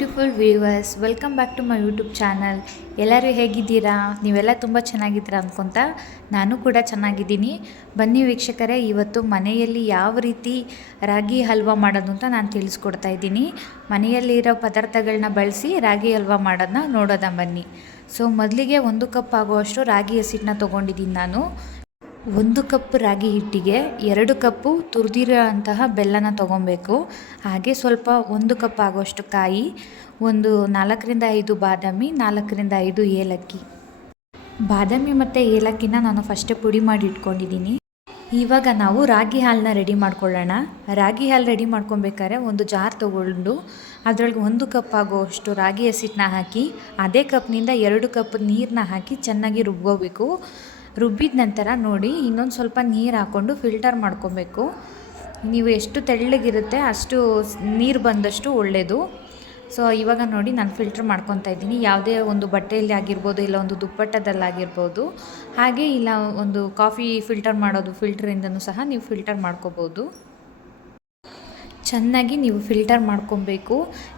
Beautiful viewers welcome back to my YouTube channel ಎಲ್ಲರೂ ಹೇಗಿದ್ದೀರಾ? ನೀವೆಲ್ಲ ತುಂಬ ಚೆನ್ನಾಗಿದ್ದೀರಾ ಅಂದ್ಕೊತ ನಾನು ಕೂಡ ಚೆನ್ನಾಗಿದ್ದೀನಿ. ಬನ್ನಿ ವೀಕ್ಷಕರೇ, ಇವತ್ತು ಮನೆಯಲ್ಲಿ ಯಾವ ರೀತಿ ರಾಗಿ ಹಲ್ವಾ ಮಾಡೋದು ಅಂತ ನಾನು ತಿಳಿಸ್ಕೊಡ್ತಾ ಇದ್ದೀನಿ. ಮನೆಯಲ್ಲಿರೋ ಪದಾರ್ಥಗಳನ್ನ ಬಳಸಿ ರಾಗಿ ಹಲ್ವಾ ಮಾಡೋದನ್ನ ನೋಡೋದ ಬನ್ನಿ. ಸೊ ಮೊದಲಿಗೆ ಒಂದು ಕಪ್ ಆಗುವಷ್ಟು ರಾಗಿ ಹಸಿಟ್ಟನ್ನ ತೊಗೊಂಡಿದ್ದೀನಿ ನಾನು. ಒಂದು ಕಪ್ ರಾಗಿ ಹಿಟ್ಟಿಗೆ ಎರಡು ಕಪ್ಪು ತುರಿದಿರೋ ಅಂತಹ ಬೆಲ್ಲನ ತೊಗೊಬೇಕು. ಹಾಗೆ ಸ್ವಲ್ಪ ಒಂದು ಕಪ್ ಆಗೋಷ್ಟು ಕಾಯಿ, ಒಂದು ನಾಲ್ಕರಿಂದ ಐದು ಬಾದಾಮಿ, ನಾಲ್ಕರಿಂದ ಐದು ಏಲಕ್ಕಿ. ಬಾದಾಮಿ ಮತ್ತು ಏಲಕ್ಕಿನ ನಾನು ಫಸ್ಟೇ ಪುಡಿ ಮಾಡಿ ಇಟ್ಕೊಂಡಿದ್ದೀನಿ. ಇವಾಗ ನಾವು ರಾಗಿ ಹಾಲನ್ನ ರೆಡಿ ಮಾಡ್ಕೊಳ್ಳೋಣ. ರಾಗಿ ಹಾಲು ರೆಡಿ ಮಾಡ್ಕೊಬೇಕಾದ್ರೆ ಒಂದು ಜಾರ್ ತೊಗೊಂಡು ಅದರೊಳಗೆ ಒಂದು ಕಪ್ ಆಗುವಷ್ಟು ರಾಗಿ ಹಸಿಟ್ಟನ್ನ ಹಾಕಿ, ಅದೇ ಕಪ್ನಿಂದ ಎರಡು ಕಪ್ ನೀರನ್ನ ಹಾಕಿ ಚೆನ್ನಾಗಿ ರುಬ್ಕೋಬೇಕು. ರುಬ್ಬಿದ ನಂತರ ನೋಡಿ, ಇನ್ನೊಂದು ಸ್ವಲ್ಪ ನೀರು ಹಾಕ್ಕೊಂಡು ಫಿಲ್ಟರ್ ಮಾಡ್ಕೊಬೇಕು. ನೀವು ಎಷ್ಟು ತೆಳ್ಳಗಿರುತ್ತೆ ಅಷ್ಟು ನೀರು ಬಂದಷ್ಟು ಒಳ್ಳೆಯದು ಸೊ ಇವಾಗ ನೋಡಿ ನಾನು ಫಿಲ್ಟ್ರ್ ಮಾಡ್ಕೊತಾ ಇದ್ದೀನಿ. ಯಾವುದೇ ಒಂದು ಬಟ್ಟೆಯಲ್ಲಿ ಆಗಿರ್ಬೋದು, ಇಲ್ಲ ಒಂದು ದುಪ್ಪಟ್ಟದಲ್ಲಾಗಿರ್ಬೋದು ಹಾಗೆ ಇಲ್ಲ ಒಂದು ಕಾಫಿ ಫಿಲ್ಟರ್ ಮಾಡೋದು ಫಿಲ್ಟ್ರಿಂದನೂ ಸಹ ನೀವು ಫಿಲ್ಟರ್ ಮಾಡ್ಕೋಬೋದು. ಚೆನ್ನಾಗಿ ನೀವು ಫಿಲ್ಟರ್ ಮಾಡ್ಕೊಬೇಕು.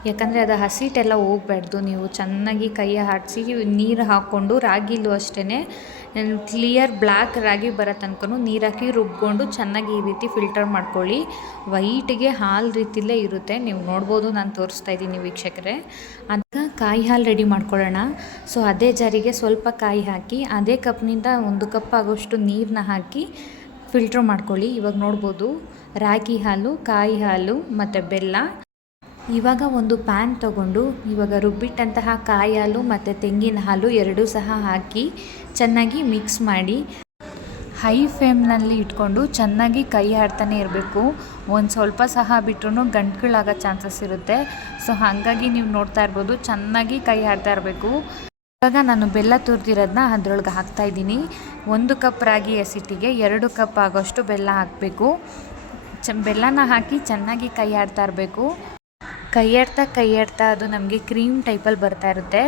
ಯಾಕಂದರೆ ಅದು ಹಸಿಟ್ಟೆಲ್ಲ ಹೋಗ್ಬಾರ್ದು. ನೀವು ಚೆನ್ನಾಗಿ ಕೈ ಹಾಡಿಸಿ ನೀರು ಹಾಕ್ಕೊಂಡು ರಾಗಿಲೂ ಅಷ್ಟೇ ಕ್ಲಿಯರ್ ಬ್ಲ್ಯಾಕ್ ರಾಗಿ ಬರೋ ತನಕ ನೀರು ಹಾಕಿ ರುಬ್ಕೊಂಡು ಚೆನ್ನಾಗಿ ಈ ರೀತಿ ಫಿಲ್ಟರ್ ಮಾಡ್ಕೊಳ್ಳಿ. ವೈಟಿಗೆ ಹಾಲು ರೀತಿಲೇ ಇರುತ್ತೆ. ನೀವು ನೋಡ್ಬೋದು ನಾನು ತೋರಿಸ್ತಾ ಇದ್ದೀನಿ ವೀಕ್ಷಕರೇ. ಅದಕ್ಕೆ ಕಾಯಿ ಹಾಲು ರೆಡಿ ಮಾಡ್ಕೊಳ್ಳೋಣ. ಸೊ ಅದೇ ಜಾರಿಗೆ ಸ್ವಲ್ಪ ಕಾಯಿ ಹಾಕಿ, ಅದೇ ಕಪ್ನಿಂದ ಒಂದು ಕಪ್ ಆಗೋಷ್ಟು ನೀರನ್ನ ಹಾಕಿ ಫಿಲ್ಟ್ರ್ ಮಾಡ್ಕೊಳ್ಳಿ. ಇವಾಗ ನೋಡ್ಬೋದು. ರಾಗಿ ಹಾಲು, ಕಾಯಿ ಹಾಲು ಮತ್ತು ಬೆಲ್ಲ. ಇವಾಗ ಒಂದು ಪ್ಯಾನ್ ತಗೊಂಡು ಇವಾಗ ರುಬ್ಬಿಟ್ಟಂತಹ ಕಾಯಿ ಹಾಲು ಮತ್ತು ತೆಂಗಿನ ಹಾಲು ಎರಡೂ ಸಹ ಹಾಕಿ ಚೆನ್ನಾಗಿ ಮಿಕ್ಸ್ ಮಾಡಿ. ಹೈ ಫ್ಲೇಮ್ನಲ್ಲಿ ಇಟ್ಕೊಂಡು ಚೆನ್ನಾಗಿ ಕೈ ಆಡ್ತಾನೆ ಇರಬೇಕು. ಒಂದು ಸ್ವಲ್ಪ ಸಹ ಬಿಟ್ರೂ ಗಂಟುಗಳಾಗೋ ಚಾನ್ಸಸ್ ಇರುತ್ತೆ. ಸೊ ಹಾಗಾಗಿ ನೀವು ನೋಡ್ತಾ ಇರ್ಬೋದು, ಚೆನ್ನಾಗಿ ಕೈ ಆಡ್ತಾ ಇರಬೇಕು. ಇವಾಗ ನಾನು ಬೆಲ್ಲ ತುರಿದಿರೋದನ್ನ ಅದ್ರೊಳಗೆ ಹಾಕ್ತಾಯಿದ್ದೀನಿ ಒಂದು ಕಪ್ ರಾಗಿ ಎಸಿಟಿಗೆ ಎರಡು ಕಪ್ ಆಗೋಷ್ಟು ಬೆಲ್ಲ ಹಾಕಬೇಕು. ಚ ಬೆಲ್ಲನ ಹಾಕಿ ಚೆನ್ನಾಗಿ ಕೈ ಇರಬೇಕು. ಕೈ ಆಡ್ತಾ ಕೈ ಆಡ್ತಾ ಅದು ನಮಗೆ ಕ್ರೀಮ್ ಟೈಪಲ್ಲಿ ಬರ್ತಾ ಇರುತ್ತೆ.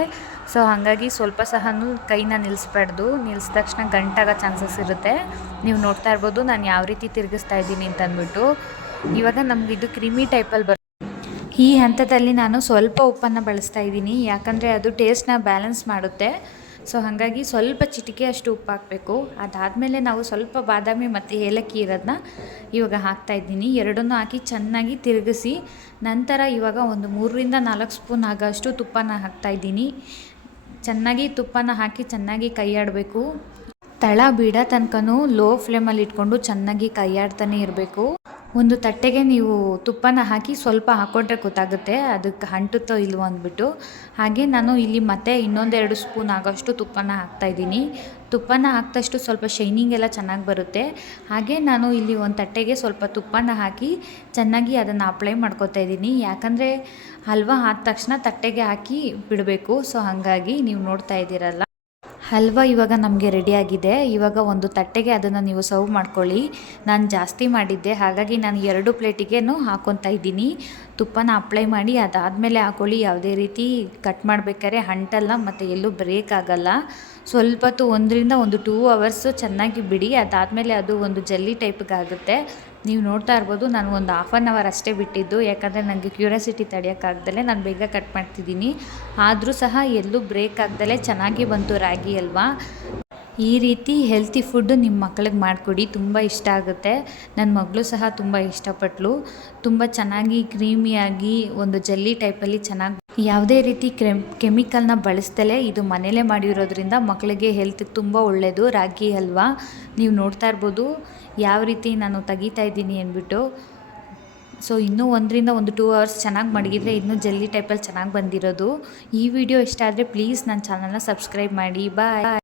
ಸೊ ಹಾಗಾಗಿ ಸ್ವಲ್ಪ ಸಹ ಕೈನ ನಿಲ್ಲಿಸ್ಬಾರ್ದು ನಿಲ್ಸಿದ ತಕ್ಷಣ ಗಂಟಾಗೋ ಚಾನ್ಸಸ್ ಇರುತ್ತೆ. ನೀವು ನೋಡ್ತಾ ಇರ್ಬೋದು, ನಾನು ಯಾವ ರೀತಿ ತಿರುಗಿಸ್ತಾ ಇದ್ದೀನಿ ಅಂತ ಅಂದ್ಬಿಟ್ಟು. ಇವಾಗ ನಮ್ಗೆ ಇದು ಕ್ರೀಮಿ ಟೈಪಲ್ಲಿ ಬರ್, ಈ ಹಂತದಲ್ಲಿ ನಾನು ಸ್ವಲ್ಪ ಉಪ್ಪನ್ನು ಬಳಸ್ತಾ ಇದ್ದೀನಿ. ಯಾಕಂದರೆ ಅದು ಟೇಸ್ಟ್ನ ಬ್ಯಾಲೆನ್ಸ್ ಮಾಡುತ್ತೆ. ಸೊ ಹಾಗಾಗಿ ಸ್ವಲ್ಪ ಚಿಟಿಕೆ ಅಷ್ಟು ಉಪ್ಪು ಹಾಕಬೇಕು ಅದಾದಮೇಲೆ ನಾವು ಸ್ವಲ್ಪ ಬಾದಾಮಿ ಮತ್ತು ಏಲಕ್ಕಿ ಇರೋದನ್ನ ಇವಾಗ ಹಾಕ್ತಾ ಇದ್ದೀನಿ. ಎರಡನ್ನೂ ಹಾಕಿ ಚೆನ್ನಾಗಿ ತಿರುಗಿಸಿ ನಂತರ ಇವಾಗ ಒಂದು ಮೂರರಿಂದ ನಾಲ್ಕು ಸ್ಪೂನ್ ಆಗೋಷ್ಟು ತುಪ್ಪನ ಹಾಕ್ತಾ ಇದ್ದೀನಿ. ಚೆನ್ನಾಗಿ ತುಪ್ಪನ ಹಾಕಿ ಚೆನ್ನಾಗಿ ಕೈಯಾಡಬೇಕು ತಳ ಬೀಡ ತನಕನೂ ಲೋ ಫ್ಲೇಮಲ್ಲಿ ಇಟ್ಕೊಂಡು ಚೆನ್ನಾಗಿ ಕೈಯಾಡ್ತಾನೆ ಇರಬೇಕು. ಒಂದು ತಟ್ಟೆಗೆ ನೀವು ತುಪ್ಪನ ಹಾಕಿ ಸ್ವಲ್ಪ ಹಾಕ್ಕೊಂಡ್ರೆ ಗೊತ್ತಾಗುತ್ತೆ, ಅದಕ್ಕೆ ಅಂಟುತ್ತೋ ಇಲ್ವೋ ಅಂದ್ಬಿಟ್ಟು. ಹಾಗೆ ನಾನು ಇಲ್ಲಿ ಮತ್ತೆ ಇನ್ನೊಂದೆರಡು ಸ್ಪೂನ್ ಆಗೋಷ್ಟು ತುಪ್ಪನ ಹಾಕ್ತಾಯಿದ್ದೀನಿ ತುಪ್ಪನ ಹಾಕ್ದಷ್ಟು ಸ್ವಲ್ಪ ಶೈನಿಂಗ್ ಎಲ್ಲ ಚೆನ್ನಾಗಿ ಬರುತ್ತೆ. ಹಾಗೆ ನಾನು ಇಲ್ಲಿ ಒಂದು ತಟ್ಟೆಗೆ ಸ್ವಲ್ಪ ತುಪ್ಪನ ಹಾಕಿ ಚೆನ್ನಾಗಿ ಅದನ್ನು ಅಪ್ಲೈ ಮಾಡ್ಕೊತಾ ಇದ್ದೀನಿ. ಯಾಕಂದರೆ ಹಲ್ವಾ ಆದ ತಕ್ಷಣ ತಟ್ಟೆಗೆ ಹಾಕಿ ಬಿಡಬೇಕು. ಸೊ ಹಾಗಾಗಿ ನೀವು ನೋಡ್ತಾ ಇದ್ದೀರಲ್ಲ. ಹಲ್ವಾ ಇವಾಗ ನಮಗೆ ರೆಡಿಯಾಗಿದೆ ಇವಾಗ ಒಂದು ತಟ್ಟೆಗೆ ಅದನ್ನು ನೀವು ಸರ್ವ್ ಮಾಡ್ಕೊಳ್ಳಿ. ನಾನು ಜಾಸ್ತಿ ಮಾಡಿದ್ದೆ. ಹಾಗಾಗಿ ನಾನು ಎರಡು ಪ್ಲೇಟಿಗೇನು ಹಾಕೊತಾ ಇದ್ದೀನಿ. ತುಪ್ಪನ ಅಪ್ಲೈ ಮಾಡಿ ಅದಾದಮೇಲೆ ಹಾಕೊಳ್ಳಿ ಯಾವುದೇ ರೀತಿ ಕಟ್ ಮಾಡಬೇಕಾದ್ರೆ ಅಂಟಲ್ಲ ಮತ್ತು ಎಲ್ಲೂ ಬ್ರೇಕ್ ಆಗಲ್ಲ. ಸ್ವಲ್ಪ ಹೊತ್ತು ಒಂದರಿಂದ ಒಂದು ಟೂ ಅವರ್ಸು ಚೆನ್ನಾಗಿ ಬಿಡಿ, ಅದಾದಮೇಲೆ ಅದು ಒಂದು ಜಲ್ಲಿ ಟೈಪ್ಗಾಗುತ್ತೆ ನೀವು ನೋಡ್ತಾ ಇರ್ಬೋದು, ನಾನು ಒಂದು ಹಾಫ್ ಆನ್ ಅವರ್ ಅಷ್ಟೇ ಬಿಟ್ಟಿದ್ದು. ಯಾಕಂದರೆ ನನಗೆ ಕ್ಯೂರಿಯಾಸಿಟಿ ತಡೆಯೋಕ್ಕಾಗ್ದಲೇ ನಾನು ಬೇಗ ಕಟ್ ಮಾಡ್ತಿದ್ದೀನಿ. ಆದರೂ ಸಹ ಎಲ್ಲೂ ಬ್ರೇಕ್ ಆಗ್ದಲೇ ಚೆನ್ನಾಗಿ ಬಂತು ರಾಗಿ ಅಲ್ವಾ? ಈ ರೀತಿ ಹೆಲ್ತಿ ಫುಡ್ಡು ನಿಮ್ಮ ಮಕ್ಕಳಿಗೆ ಮಾಡಿಕೊಡಿ, ತುಂಬ ಇಷ್ಟ ಆಗುತ್ತೆ. ನನ್ನ ಮಗಳು ಸಹ ತುಂಬ ಇಷ್ಟಪಟ್ಟಳು ತುಂಬ ಚೆನ್ನಾಗಿ ಕ್ರೀಮಿಯಾಗಿ ಒಂದು ಜಲ್ಲಿ ಟೈಪಲ್ಲಿ ಚೆನ್ನಾಗಿ ಯಾವುದೇ ರೀತಿ ಕ್ರೆಮ್ ಕೆಮಿಕಲ್ನ ಬಳಸ್ದಲೇ ಇದು ಮನೆಯಲ್ಲೇ ಮಾಡಿರೋದ್ರಿಂದ ಮಕ್ಕಳಿಗೆ ಹೆಲ್ತ್ ತುಂಬ ಒಳ್ಳೆಯದು ರಾಗಿ ಹಲ್ವಾ ನೀವು ನೋಡ್ತಾ ಇರ್ಬೋದು. ಯಾವ ರೀತಿ ನಾನು ತೆಗಿತಾ ಇದ್ದೀನಿ ಅಂದ್ಬಿಟ್ಟು. ಸೊ ಇನ್ನೂ ಒಂದರಿಂದ ಒಂದು ಟೂ ಅವರ್ಸ್ ಚೆನ್ನಾಗಿ ಮಡಗಿದ್ರೆ ಇನ್ನೂ ಜಲ್ಲಿ ಟೈಪಲ್ಲಿ ಚೆನ್ನಾಗಿ ಬಂದಿರೋದು. ಈ ವಿಡಿಯೋ ಇಷ್ಟ ಆದರೆ ಪ್ಲೀಸ್ ನನ್ನ ಚಾನಲ್ನ ಸಬ್ಸ್ಕ್ರೈಬ್ ಮಾಡಿ. ಬಾಯ್